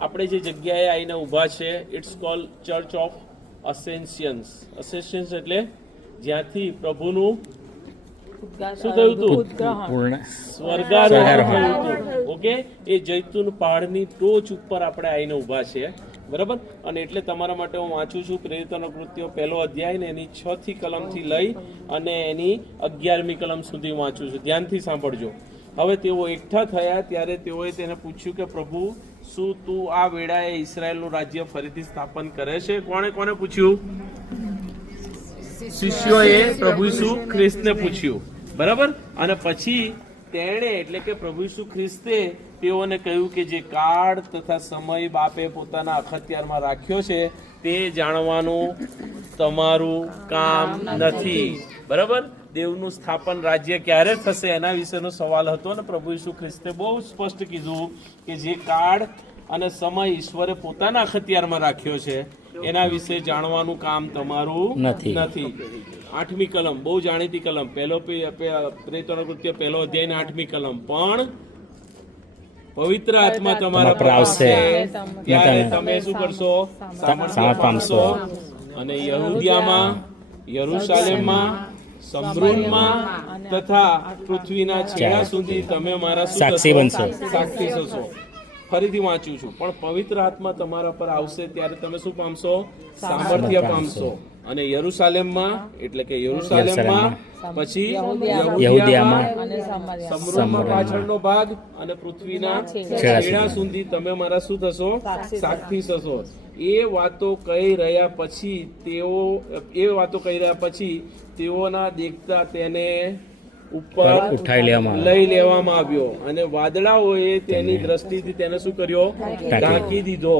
આપણે જે જગ્યાએ આવીને ઊભા છે ઇટ્સ કોલ ચર્ચ ઓફ અસેન્શન્સ. અસેન્શન્સ એટલે જ્યાંથી પ્રભુનું શું થયું હતું? સ્વર્ગારોહણ થયું હતું. ઓકે, એ જૈતુન પહાડની ટોચ ઉપર આપણે આવીને ઊભા છીએ, બરાબર. અને એટલે તમારા માટે હું વાંચું છું પ્રેરિતોના કૃત્યો 1લો અધ્યાય ને એની 6થી કલમથી લઈ અને એની 11મી કલમ સુધી વાંચું છું. ધ્યાનથી સાંભળજો. હવે તેઓ એકઠા થયા ત્યારે તેઓએ તેને પૂછ્યું કે પ્રભુ, શું તું આ વેળાએ ઇસરાયેલનું રાજ્ય ફરીથી સ્થાપન કરે છે? કોને પૂછ્યું? શિષ્યોએ પ્રભુ ઈસુ ખ્રિસ્તને પૂછ્યું, બરાબર. અને પછી તેણે એટલે કે પ્રભુ ઈસુ ખ્રિસ્તે તેઓને કહ્યું કે જે કાળ તથા સમય બાપે પોતાના અખત્યારમાં રાખ્યો છે તે જાણવાનું તમારું કામ નથી, બરાબર. દેવનું સ્થાપન રાજ્ય ક્યારે થશે એના વિશેનો સવાલ હતો ને પ્રભુ ઈસુ ખ્રિસ્તે બહુ સ્પષ્ટ કીધું કે જે કાળ અને સમય ઈશ્વરે પોતાના અખત્યારમાં રાખ્યો છે એના વિશે જાણવાનું કામ તમારું નથી. 8મી કલમ બહુ જાણીતી કલમ, પ્રેરિતોના કૃત્ય 1લો અધ્યાય ને 8મી કલમ. પણ પવિત્ર આત્મા તમારા પર આવશે ત્યારે તમે શું કરશો? સામર્થ્ય પામશો અને યહૂદિયામાં, યરૂશાલેમમાં, સમરૂનમાં તથા પૃથ્વીના છેડા સુધી તમે મારા સાક્ષી બનશો, સાક્ષી થશો. ફરીથી વાંચું છું. પણ પવિત્ર આત્મા તમારા પર આવશે ત્યારે તમે શું પામશો? સામર્થ્ય પામશો. અને યરૂશાલેમમાં એટલે કે યરૂશાલેમમાં, પછી યહૂદિયામાં, સમરૂનમાં પાછળનો ભાગ અને પૃથ્વીના છેડા સુધી તમે મારા શું થશો? સાક્ષી થશો. એ વાતો કહી રહ્યા પછી તેઓના દેખતા તેને ઉપર લઈ લેવામાં આવ્યો અને વાદળાઓએ તેની દ્રષ્ટિથી તેને શું કર્યો? ઢાંકી દીધો.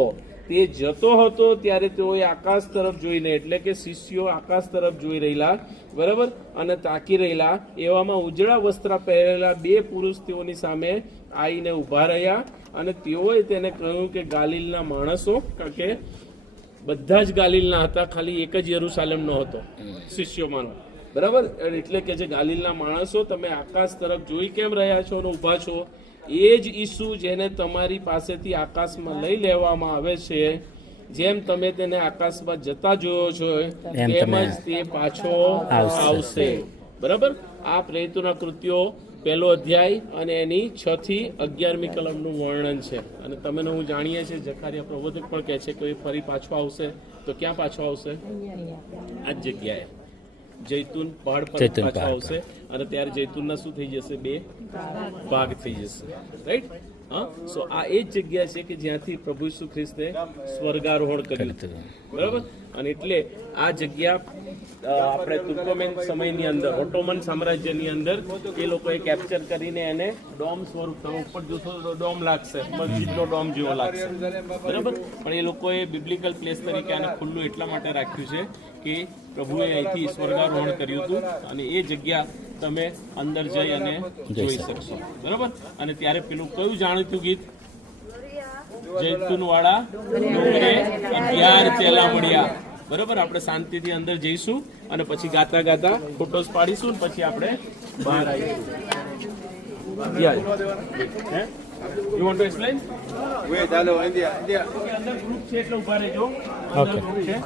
તે જતો હતો ત્યારે તેઓએ આકાશ તરફ જોઈને એટલે કે શિષ્યો આકાશ તરફ જોઈ રહેલા, બરાબર, અને તાકી રહેલા. એવામાં ઉજળા વસ્ત્ર પહેરેલા 2 પુરુષ તેઓની સામે આવીને ઉભા રહ્યા અને તેઓએ તેને કહ્યું કે ગાલિલના માણસો, કારણ કે બધા જ ગાલિલના હતા, ખાલી એક જ યરૂશાલેમનો હતો શિષ્યોમાંનો, બરાબર. એટલે કે જે ગાલિલના માણસો, તમે આકાશ તરફ જોઈ કેમ રહ્યા છો અને ઊભા છો? એ જ ઈસુ જેને તમારી પાસેથી આકાશમાં લઈ લેવામાં આવે છે, જેમ તમે તેને આકાશમાં જતા જોયો છો તેમ જ તે પાછો આવશે, બરાબર. આ પ્રેરિતોના કૃત્યો 1લો અધ્યાય અને એની 6થી 11મી કલમનું વર્ણન છે. અને તમે હું જાણીએ છીએ જકારિયા પ્રબોધક પણ કહે છે કે ફરી પાછો આવશે. તો ક્યાં પાછો આવશે? આ જ જગ્યાએ જૈતુન પહાડ પર પાછો આવશે. અને ત્યારે જૈતુનના શું થઈ જશે? 2 ભાગ થઈ જશે, રાઈટ. સો આ એ જ જગ્યા છે કે જ્યાંથી પ્રભુ ઈસુ ખ્રિસ્તે સ્વર્ગારોહણ કર્યું હતું, બરાબર. અને એટલે આ જગ્યા આપણે તુર્કમેન સમયની અંદર, ઓટોમન સામ્રાજ્યની અંદર એ લોકોએ કેપ્ચર કરીને એને ડોમ સ્વરૂપ, તમે ઉપર જોશો તો ડોમ લાગશે, મસ્જિદનો ડોમ જેવો લાગશે, બરાબર. પણ એ લોકોએ બિબ્લિકલ પ્લેસ તરીકે આને ખુલ્લું એટલા માટે રાખ્યું છે કે પ્રભુએ અહીંથી સ્વર્ગારોહણ કર્યું હતું અને એ જગ્યા તમે અંદર જઈ અને જોઈ શકશો, બરાબર. અને ત્યારે પેલું કયું જાણીતું ગીત? જૈતુન વાળા ડુંગરે 11 ચેલા મળ્યા, બરાબર. આપણે શાંતિથી અંદર જઈશું અને પછી ગાતા ગાતા ફોટોસ પાડીશું અને પછી આપણે બહાર આવીશું. You want to explain? Wait, hello, India. અંદર ગ્રુપ છે એટલે ઉભા રહેજો. અંદર ગ્રુપ છે.